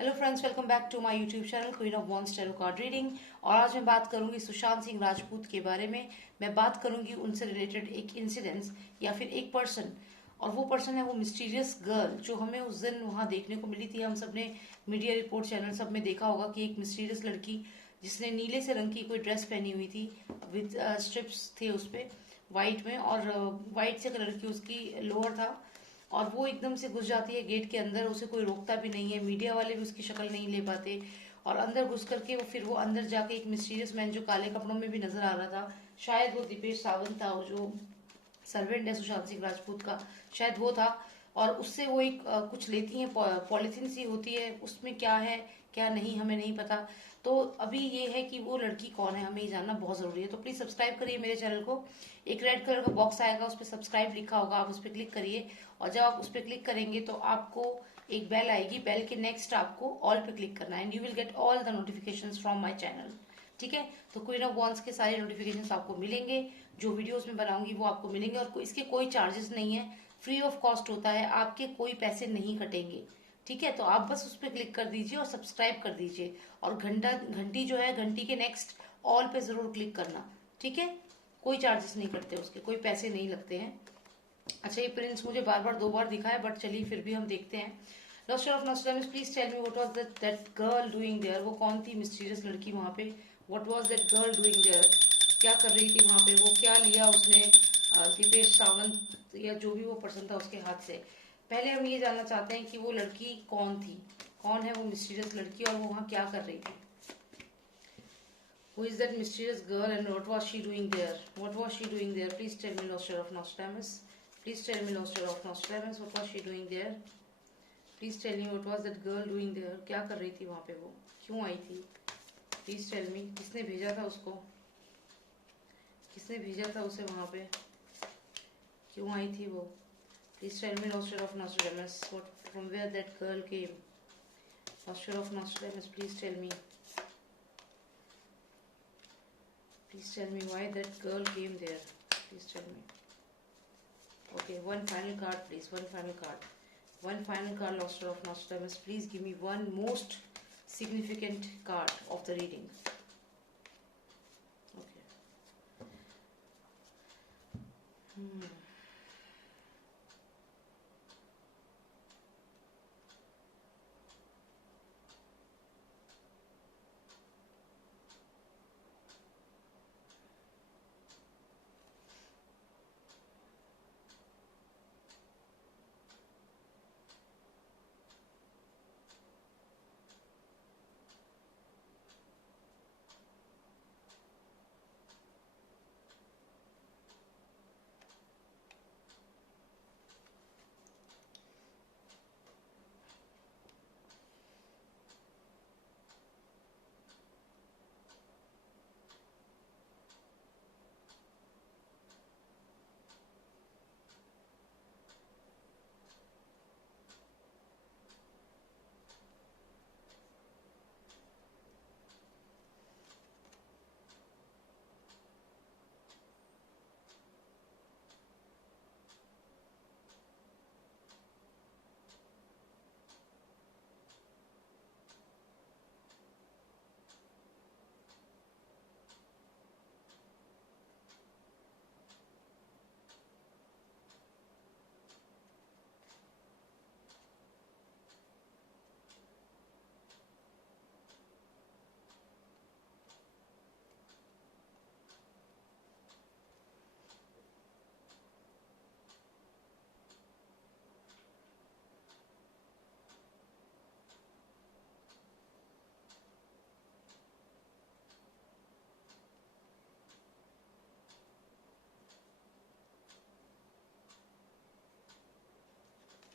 Hello friends, welcome back to my YouTube channel queen of wands tarot card reading. और आज मैं बात करूंगी सुशांत सिंह राजपूत के बारे में। मैं बात करूंगी उनसे रिलेटेड एक इंसिडेंस या फिर एक पर्सन, और वो पर्सन है वो मिस्टीरियस गर्ल जो हमें उस दिन वहां देखने को मिली थी। हम सब ने मीडिया रिपोर्ट चैनल सब में देखा होगा कि एक मिस्टीरियस लड़की जिसने नीले से रंग की कोई ड्रेस पहनी हुई थी विद स्ट्रिप्स थे उस पे व्हाइट में, और व्हाइट से कलर की उसकी लोअर था, और वो एकदम से घुस जाती है गेट के अंदर। उसे कोई रोकता भी नहीं है, मीडिया वाले भी उसकी शक्ल नहीं ले पाते। और अंदर घुस करके वो अंदर जाके एक मिस्टीरियस मैन जो काले कपड़ों में भी नजर आ रहा था, शायद वो दीपेश सावंत था, वो जो सर्वेंट है सुशांत सिंह राजपूत का, शायद वो था। और उससे वो एक कुछ लेती हैं, पॉलिथीन सी होती है, उसमें क्या है क्या नहीं हमें नहीं पता। तो अभी ये है कि वो लड़की कौन है, हमें ये जानना बहुत जरूरी है। तो प्लीज सब्सक्राइब करिए मेरे चैनल को। एक रेड कलर का बॉक्स आएगा, उस पर सब्सक्राइब लिखा होगा, आप उस पर क्लिक करिए। और जब आप उस पर क्लिक करेंगे तो आपको एक बेल आएगी, बेल के नेक्स्ट आपको ऑल पे क्लिक करना है, and you will get all the notifications from my channel. ठीक है, तो क्वीन ऑफ वॉन्स के सारे नोटिफिकेशंस आपको मिलेंगे, जो वीडियोस में बनाऊंगी वो आपको मिलेंगे। और इसके कोई चार्जेस नहीं है, फ्री ऑफ कॉस्ट होता है, आपके कोई पैसे नहीं कटेंगे। ठीक है, तो आप बस उस पर क्लिक कर दीजिए और सब्सक्राइब कर दीजिए, और घंटी जो है, घंटी के नेक्स्ट ऑल पे जरूर क्लिक करना। ठीक है, कोई चार्जेस नहीं कटते, उसके कोई पैसे नहीं लगते हैं। अच्छा, ये प्रिंस मुझे बार बार 2 बार दिखा है, बट चलिए फिर भी हम देखते हैं। लॉस्टर of Nostradamus, please tell me what was that girl doing there. वो कौन थी मिस्टीरियस लड़की वहां पे? What was that girl doing there? क्या कर रही थी वहां पे वो? क्या लिया उसने दीपेश सावंत या जो भी वो पर्सन था उसके हाथ से? पहले हम ये जानना चाहते हैं कि वो लड़की कौन थी, कौन है वो मिस्टीरियस लड़की, और वो वहां क्या कर रही थी? Who is that mysterious girl and what was she doing there? What was she doing there? Please tell me, Loster of Nostradamus. Please tell me, Loster of Nostradamus, what was she doing there? Please tell me, what was that girl doing there? क्या कर रही थी वहाँ पे वो? क्यों आई थी? Please tell me, किसने भेजा था उसको? किसने भेजा था उसे वहाँ पे? क्यों आई थी वो? Please tell me, Loster of Nostradamus, from where that girl came? Loster of Nostradamus, please tell me. Please tell me why that girl came there. Please tell me. Okay, one final card, please. One final card. One final card, Loster of Nostradamus. Please give me one most significant card of the reading. Okay.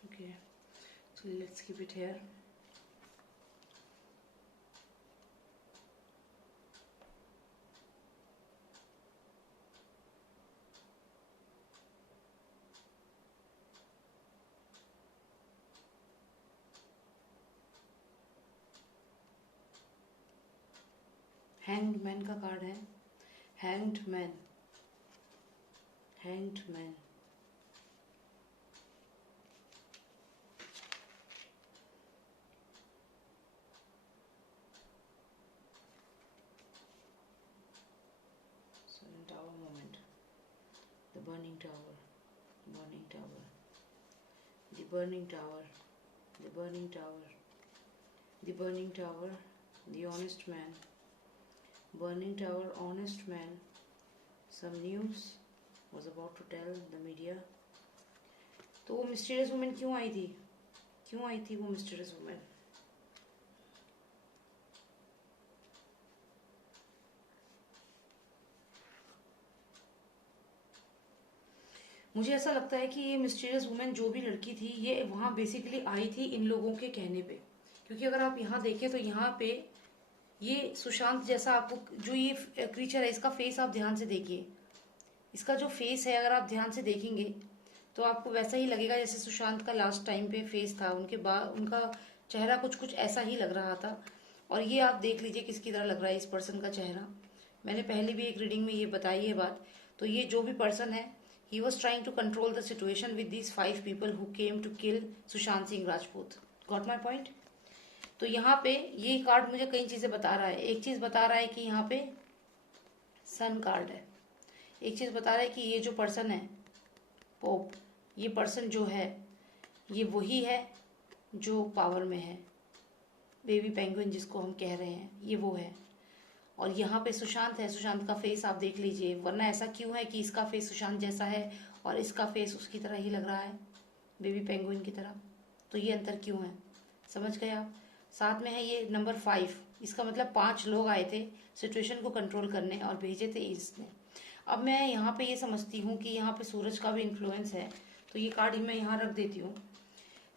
Okay. So let's keep it here. Hanged man का card है। Hanged man, hanged man. burning tower, burning tower, the burning tower, the burning tower, the burning tower, the honest man, burning tower, honest man. Some news was about to tell the media. तो वो mysterious women क्यों आई थी, क्यों आई थी वो mysterious women? मुझे ऐसा लगता है कि ये मिस्टीरियस वुमेन जो भी लड़की थी ये वहां बेसिकली आई थी इन लोगों के कहने पे, क्योंकि अगर आप यहाँ देखें तो यहाँ पे ये सुशांत जैसा आपको जो ये क्रीचर है इसका फेस आप ध्यान से देखिए, इसका जो फेस है अगर आप ध्यान से देखेंगे तो आपको वैसा ही लगेगा जैसे सुशांत का लास्ट टाइम पे फेस था, उनके बाद उनका चेहरा कुछ कुछ ऐसा ही लग रहा था। और ये आप देख लीजिए किसकी तरह लग रहा है इस पर्सन का चेहरा, मैंने पहले भी एक रीडिंग में ये बताई है बात। तो ये जो भी पर्सन है he was trying to control the situation with these 5 people who came to kill Sushant Singh Rajput. Got my point? तो यहाँ पे ये कार्ड मुझे कई चीजें बता रहा है। एक चीज बता रहा है कि यहाँ पे सन कार्ड है, एक चीज बता रहा है कि ये जो पर्सन है पोप, ये पर्सन जो है ये वही है जो पावर में है, बेबी पेंगुइन जिसको हम कह रहे हैं ये वो है। और यहाँ पे सुशांत है, सुशांत का फेस आप देख लीजिए, वरना ऐसा क्यों है कि इसका फेस सुशांत जैसा है और इसका फेस उसकी तरह ही लग रहा है, बेबी पेंगुइन की तरह। तो ये अंतर क्यों है, समझ गए आप? साथ में है ये नंबर 5, इसका मतलब 5 लोग आए थे सिचुएशन को कंट्रोल करने और भेजे थे इसने। अब मैं यहाँ पे ये समझती हूँ कि यहाँ पे सूरज का भी इन्फ्लुएंस है, तो ये कार्ड मैं यहाँ रख देती हूँ।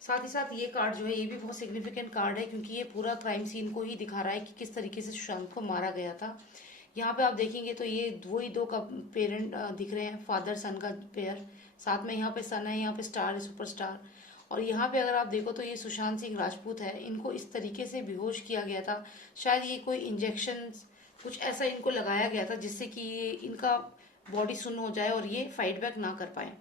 साथ ही साथ ये कार्ड जो है ये भी बहुत सिग्निफिकेंट कार्ड है, क्योंकि ये पूरा क्राइम सीन को ही दिखा रहा है कि किस तरीके से सुशांत को मारा गया था। यहाँ पे आप देखेंगे तो ये वही दो का पेरेंट दिख रहे हैं, फादर सन का पेयर, साथ में यहाँ पे सन है, यहाँ पे स्टार है, सुपरस्टार। और यहाँ पे अगर आप देखो तो ये सुशांत सिंह राजपूत है, इनको इस तरीके से बेहोश किया गया था, शायद ये कोई इंजेक्शन कुछ ऐसा इनको लगाया गया था जिससे कि ये इनका बॉडी सुन्न हो जाए और ये फाइट बैक ना कर पाए।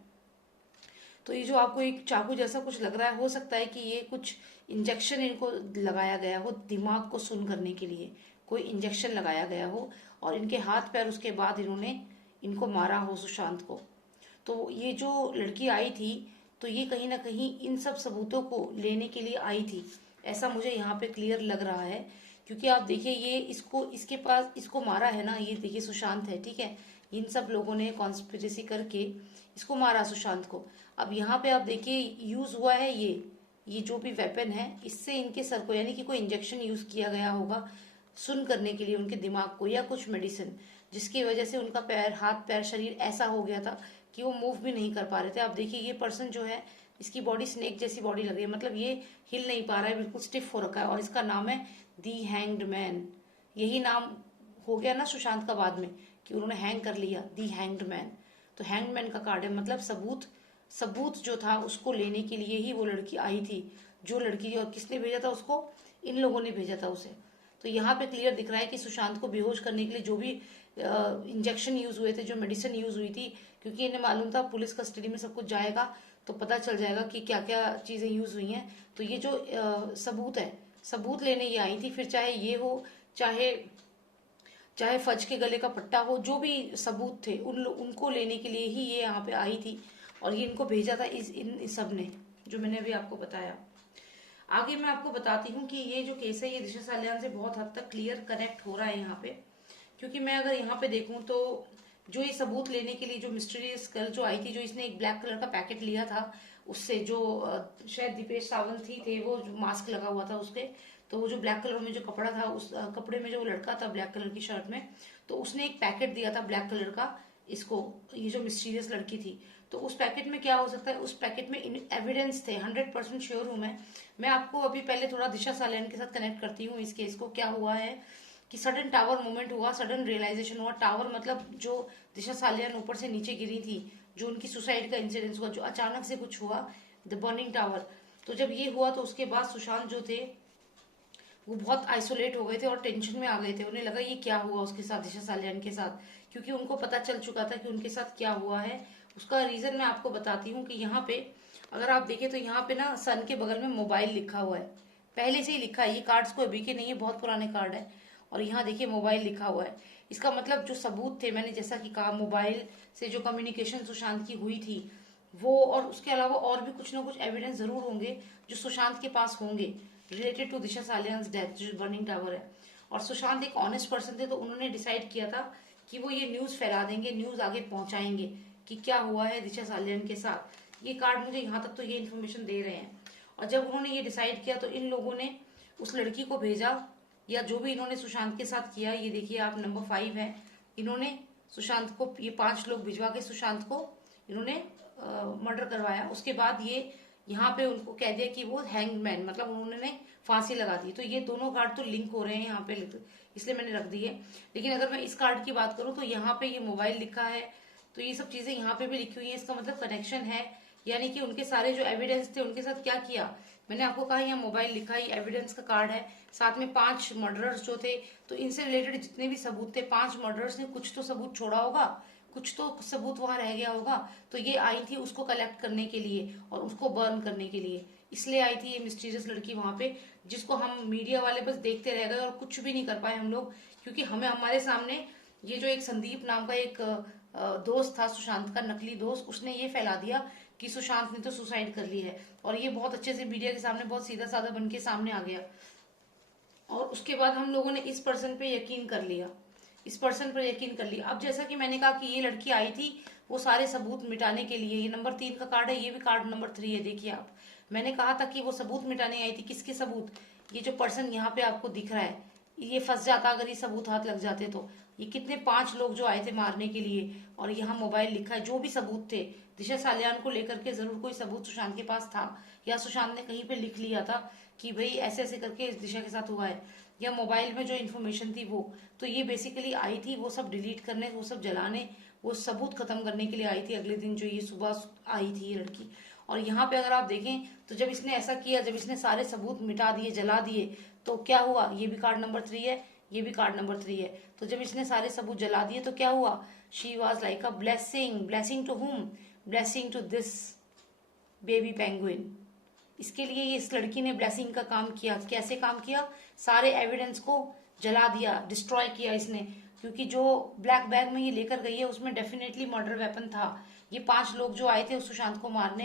तो ये जो आपको एक चाकू जैसा कुछ लग रहा है, हो सकता है कि ये कुछ इंजेक्शन इनको लगाया गया हो दिमाग को सुन्न करने के लिए, कोई इंजेक्शन लगाया गया हो और इनके हाथ पैर उसके बाद इन्होंने इनको मारा हो सुशांत को। तो ये जो लड़की आई थी तो ये कहीं ना कहीं इन सब सबूतों को लेने के लिए आई थी, ऐसा मुझे यहाँ पे क्लियर लग रहा है। क्योंकि आप देखिए ये इसको इसके पास इसको मारा है ना, ये देखिए सुशांत है, ठीक है, इन सब लोगों ने कॉन्स्पिरेसी करके इसको मारा सुशांत को। अब यहाँ पे आप देखिए यूज हुआ है ये जो भी वेपन है इससे इनके सर को, यानी कि कोई इंजेक्शन यूज किया गया होगा सुन करने के लिए उनके दिमाग को, या कुछ मेडिसिन जिसकी वजह से उनका पैर हाथ पैर शरीर ऐसा हो गया था कि वो मूव भी नहीं कर पा रहे थे। आप देखिए ये पर्सन जो है इसकी बॉडी स्नेक जैसी बॉडी लग रही है, मतलब ये हिल नहीं पा रहा है, बिल्कुल स्टिफ हो रखा है। और इसका नाम है दी हैंग्ड मैन, यही नाम हो गया ना सुशांत का बाद में कि उन्होंने हैंग कर लिया, दी हैंग्ड मैन। तो हैंग्ड मैन का कार्ड है, मतलब सबूत जो था उसको लेने के लिए ही वो लड़की आई थी, जो लड़की, और किसने भेजा था उसको, इन लोगों ने भेजा था उसे। तो यहाँ पे क्लियर दिख रहा है कि सुशांत को बेहोश करने के लिए जो भी इंजेक्शन यूज हुए थे, जो मेडिसिन यूज हुई थी, क्योंकि इन्हें मालूम था पुलिस कस्टडी में सब कुछ जाएगा तो पता चल जाएगा कि क्या क्या चीजें यूज हुई हैं। तो ये जो सबूत है, सबूत लेने ये आई थी, फिर चाहे ये हो चाहे फज के गले का पट्टा हो, जो भी सबूत थे उनको लेने के लिए ही ये यहाँ पे आई थी और ये इनको भेजा था इन सब ने, जो मैंने अभी आपको बताया। आगे मैं आपको बताती हूँ कि ये जो केस है ये दिशा सालियान से बहुत हद तक क्लियर कनेक्ट हो रहा है यहाँ पे, क्योंकि मैं अगर यहाँ पे देखूं तो जो ये सबूत लेने के लिए जो मिस्टीरियस गर्ल जो आई थी, जो इसने एक ब्लैक कलर का पैकेट लिया था उससे, जो शायद दीपेश सावंत ही थे, वो मास्क लगा हुआ था उसके, तो वो जो ब्लैक कलर में जो कपड़ा था उस कपड़े में जो लड़का था ब्लैक कलर की शर्ट में, तो उसने एक पैकेट दिया था ब्लैक कलर का इसको, ये जो मिस्टीरियस लड़की थी। तो उस पैकेट में क्या हो सकता है, उस पैकेट में एविडेंस थे, 100% श्योर हूं मैं आपको अभी पहले थोड़ा दिशा सालियान के साथ कनेक्ट करती हूँ इस केस को। क्या हुआ है कि सडन टावर मूवमेंट हुआ, सडन रियलाइजेशन हुआ। टावर मतलब जो दिशा सालियान ऊपर से नीचे गिरी थी, जो उनकी सुसाइड का इंसिडेंस हुआ, जो अचानक से कुछ हुआ, द बर्निंग टावर। तो जब ये हुआ तो उसके बाद सुशांत जो थे वो बहुत आइसोलेट हो गए थे और टेंशन में आ गए थे, उन्हें लगा ये क्या हुआ उसके साथ, दिशा सालियान के साथ, क्योंकि उनको पता चल चुका था कि उनके साथ क्या हुआ है। उसका रीजन मैं आपको बताती हूँ कि यहाँ पे अगर आप देखें तो यहाँ पे ना सन के बगल में मोबाइल लिखा हुआ है, पहले से ही लिखा है, ये कार्ड्स को अभी के नहीं है, बहुत पुराने कार्ड है। और यहाँ देखिए मोबाइल लिखा हुआ है, इसका मतलब जो सबूत थे, मैंने जैसा कि कहा, मोबाइल से जो कम्युनिकेशन सुशांत की हुई थी वो, और उसके अलावा और भी कुछ ना कुछ एविडेंस जरूर होंगे जो सुशांत के पास होंगे related to Disha Salian death, जो बर्निंग टावर है। और सुशांत एक ऑनेस्ट पर्सन थे, तो उन्होंने डिसाइड किया था कि वो ये न्यूज फैला देंगे, न्यूज आगे पहुंचाएंगे कि क्या हुआ है दिशा सालियान के साथ। ये कार्ड मुझे यहाँ तक तो ये इन्फॉर्मेशन दे रहे हैं। और जब उन्होंने ये डिसाइड किया तो इन लोगों ने उस लड़की को भेजा, या जो भी इन्होंने सुशांत के साथ किया, ये देखिए आप नंबर 5 है, इन्होंने सुशांत को, ये 5 लोग भिजवा के सुशांत को इन्होंने मर्डर करवाया। उसके बाद ये यहाँ पे उनको कह दिया कि वो हैंगमैन, मतलब उन्होंने फांसी लगा दी। तो ये दोनों कार्ड तो लिंक हो रहे हैं यहाँ पे, इसलिए मैंने रख दी है। लेकिन अगर मैं इस कार्ड की बात करूं तो यहाँ पे ये मोबाइल लिखा है, तो ये सब चीजें यहाँ पे भी लिखी हुई है, इसका मतलब कनेक्शन है। यानी कि उनके सारे जो एविडेंस थे उनके साथ क्या किया, मैंने आपको कहा यहाँ मोबाइल लिखा है, एविडेंस का कार्ड है, साथ में 5 मर्डरर्स जो थे, तो इनसे रिलेटेड जितने भी सबूत थे, 5 मर्डरर्स ने कुछ तो सबूत छोड़ा होगा, कुछ तो सबूत वहां रह गया होगा। तो ये आई थी उसको कलेक्ट करने के लिए और उसको बर्न करने के लिए, इसलिए आई थी ये मिस्टीरियस लड़की वहां पे, जिसको हम मीडिया वाले बस देखते रह गए और कुछ भी नहीं कर पाए हम लोग। क्योंकि हमें हमारे सामने ये जो एक संदीप नाम का एक दोस्त था सुशांत का, नकली दोस्त, उसने ये फैला दिया कि सुशांत ने तो सुसाइड कर ली है, और ये बहुत अच्छे से मीडिया के सामने बहुत सीधा साधा बन के सामने आ गया। और उसके बाद हम लोगों ने इस पर्सन पे यकीन कर लिया, इस पर्सन पर यकीन कर लिया। अब जैसा कि मैंने कहा कि ये लड़की आई थी वो सारे सबूत मिटाने के लिए, ये नंबर 3 का कार्ड है, ये भी कार्ड नंबर 3 है, देखिए आप। मैंने कहा था कि वो सबूत मिटाने आई थी, किसके सबूत, ये जो पर्सन यहाँ पे आपको दिख रहा है, ये फंस जाता अगर ये सबूत हाथ लग जाते तो। ये कितने 5 लोग जो आए थे मारने के लिए, और यहाँ मोबाइल लिखा है, जो भी सबूत थे दिशा सालियान को लेकर के, जरूर कोई सबूत सुशांत के पास था, या सुशांत ने कहीं पे लिख लिया था कि भाई ऐसे ऐसे करके इस दिशा के साथ हुआ है, या मोबाइल में जो इन्फॉर्मेशन थी वो। तो ये बेसिकली आई थी वो सब डिलीट करने, वो सब जलाने, वो सबूत खत्म करने के लिए आई थी अगले दिन, जो ये सुबह आई थी ये लड़की। और यहाँ पे अगर आप देखें तो जब इसने ऐसा किया, जब इसने सारे सबूत मिटा दिए, जला दिए, तो क्या हुआ, ये भी कार्ड नंबर 3 है, ये भी कार्ड नंबर 3 है। तो जब इसने सारे सबूत जला दिए तो क्या हुआ, she was like a blessing, blessing to whom, blessing to this baby penguin. इसके लिए इस लड़की ने ब्लेसिंग का काम किया। कैसे काम किया, सारे एविडेंस को जला दिया, डिस्ट्रॉय किया इसने, क्योंकि जो ब्लैक बैग में ये लेकर गई है उसमें डेफिनेटली मर्डर वेपन था। ये 5 लोग जो आए थे सुशांत को मारने,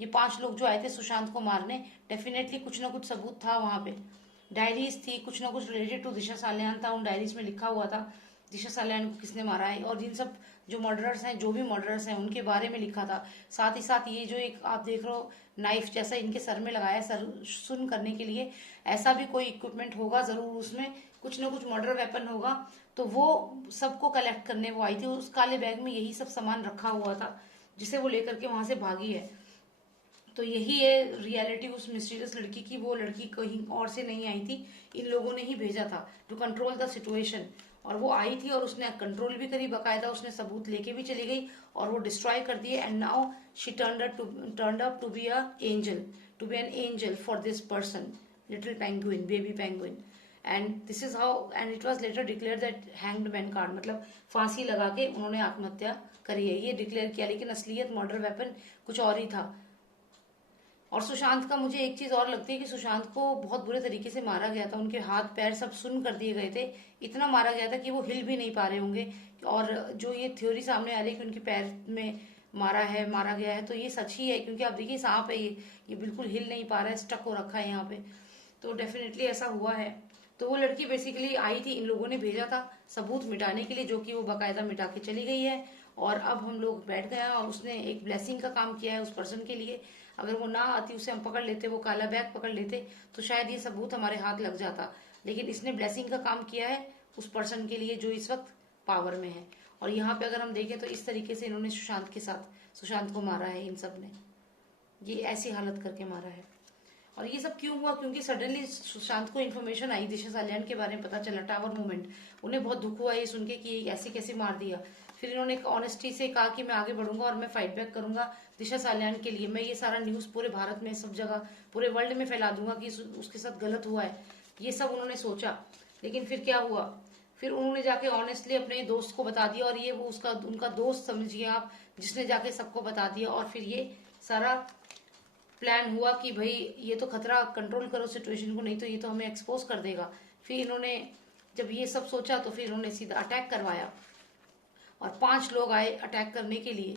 ये 5 लोग जो आए थे सुशांत को मारने, डेफिनेटली कुछ ना कुछ सबूत था वहां पे। डायरीज थी, कुछ ना कुछ रिलेटेड टू दिशा सालियान था, उन डायरीज में लिखा हुआ था दिशा सालियान को किसने मारा है, और जिन सब जो मर्डरर्स हैं, जो भी मर्डरर्स हैं, उनके बारे में लिखा था। साथ ही साथ ये जो एक आप देख रहे हो नाइफ जैसा इनके सर में लगाया, सर सुन करने के लिए, ऐसा भी कोई इक्विपमेंट होगा जरूर, उसमें कुछ ना कुछ मर्डर वेपन होगा। तो वो सबको कलेक्ट करने वो आई थी, उस काले बैग में यही सब सामान रखा हुआ था जिसे वो लेकर के वहां से भागी है। तो यही है रियलिटी उस मिस्टीरियस लड़की की, वो लड़की कहीं और से नहीं आई थी, इन लोगों ने ही भेजा था टू कंट्रोल द सिचुएशन। और वो आई थी और उसने कंट्रोल भी करी, बकायदा उसने सबूत लेके भी चली गई और वो डिस्ट्रॉय कर दिए। And now she turned up to be a angel, to be an angel for this person, little penguin, baby penguin. And this is how, and it was later declare that hanged man card, मतलब फांसी लगा के उन्होंने आत्महत्या करी है, ये declare किया। लेकिन असलियत मर्डर वेपन कुछ और ही था। और सुशांत का मुझे एक चीज और लगती है कि सुशांत को बहुत बुरे तरीके से मारा गया था, उनके हाथ पैर सब सुन्न कर दिए गए थे, इतना मारा गया था कि वो हिल भी नहीं पा रहे होंगे। और जो ये थ्योरी सामने आ रही है कि उनके पैर में मारा गया है, तो ये सच ही है, क्योंकि आप देखिए सांप है ये बिल्कुल हिल नहीं पा रहा है, स्टक हो रखा है यहाँ पे। तो डेफिनेटली ऐसा हुआ है। तो वो लड़की बेसिकली आई थी, इन लोगों ने भेजा था सबूत मिटाने के लिए, जो कि वो बाकायदा मिटा के चली गई है। और अब हम लोग बैठ गए हैं और उसने एक ब्लेसिंग का काम किया है उस पर्सन के लिए। अगर वो ना आती, उसे हम पकड़ लेते, वो काला बैग पकड़ लेते, तो शायद ये सबूत हमारे हाथ लग जाता। लेकिन इसने ब्लेसिंग का काम किया है उस पर्सन के लिए जो इस वक्त पावर में है। और यहाँ पे अगर हम देखें तो इस तरीके से इन्होंने सुशांत को मारा है, इन सब ने ये ऐसी हालत करके मारा है। और ये सब क्यों हुआ, क्योंकि सडनली सुशांत को इन्फॉर्मेशन आई दिशा सालियान के बारे में, पता चला टावर मूवमेंट, उन्हें बहुत दुख हुआ ये सुन के कि ऐसे कैसे मार दिया। फिर इन्होंने एक ऑनेस्टी से कहा कि मैं आगे बढ़ूंगा और मैं फाइट बैक करूंगा दिशा सालियान के लिए, मैं ये सारा न्यूज पूरे भारत में, सब जगह, पूरे वर्ल्ड में फैला दूंगा कि उसके साथ गलत हुआ है। ये सब उन्होंने सोचा। लेकिन फिर क्या हुआ, फिर उन्होंने जाके ऑनेस्टली अपने दोस्त को बता दिया, और ये वो उनका दोस्त समझिए आप, जिसने जाके सबको बता दिया। और फिर ये सारा प्लान हुआ कि भाई ये तो खतरा, कंट्रोल करो सिचुएशन को, नहीं तो ये तो हमें एक्सपोज कर देगा। फिर इन्होंने जब ये सब सोचा तो फिर उन्होंने सीधा अटैक करवाया और 5 लोग आए अटैक करने के लिए।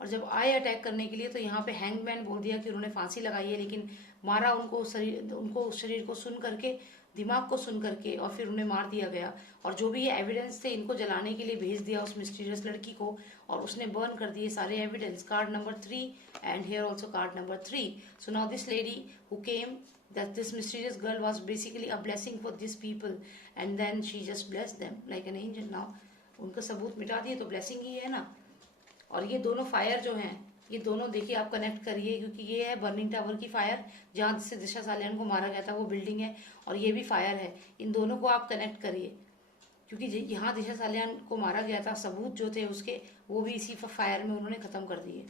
और जब आए अटैक करने के लिए तो यहाँ पे हैंगमैन बोल दिया कि उन्होंने फांसी लगाई है, लेकिन मारा उनको शरीर को सुन करके, दिमाग को सुन करके, और फिर उन्हें मार दिया गया। और जो भी ये एविडेंस थे इनको जलाने के लिए भेज दिया उस मिस्टीरियस लड़की को, और उसने बर्न कर दिए सारे evidence, card number 3 and here also card number 3। So now this lady who came, that this mysterious girl was basically a blessing for these people, and then she just blessed them like an angel. Now उनका सबूत मिटा दिए तो blessing ही है ना। और ये दोनों फायर जो हैं, ये दोनों देखिए आप कनेक्ट करिए, क्योंकि ये है बर्निंग टावर की फायर जहां से दिशा सालियान को मारा गया था, वो बिल्डिंग है, और ये भी फायर है। इन दोनों को आप कनेक्ट करिए, क्योंकि यहाँ दिशा सालियान को मारा गया था, सबूत जो थे उसके वो भी इसी फायर में उन्होंने खत्म कर दिए।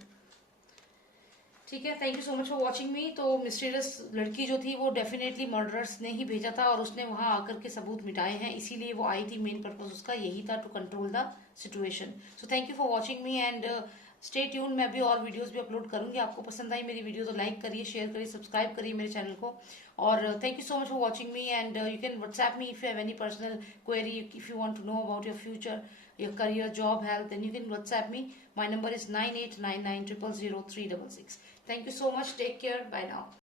ठीक है, thank you so much for watching मी। तो मिस्टीरियस लड़की जो थी वो डेफिनेटली मर्डरर्स ने ही भेजा था, और उसने वहां आकर के सबूत मिटाए हैं, इसीलिए वो आई थी। मेन पर्पज उसका यही था, to control the situation. So thank you for watching me and stay tune. मैं भी और वीडियोस भी अपलोड करूंगी। आपको पसंद आई मेरी वीडियो तो लाइक करिए, शेयर करिए, सब्सक्राइब करिए मेरे चैनल को। और thank you so much for watching me and you can WhatsApp me if you have any personal query, if you want to know about your future, your career, job, health, then you can WhatsApp me. My number is 9899000366. Thank you so much. Take care. Bye now.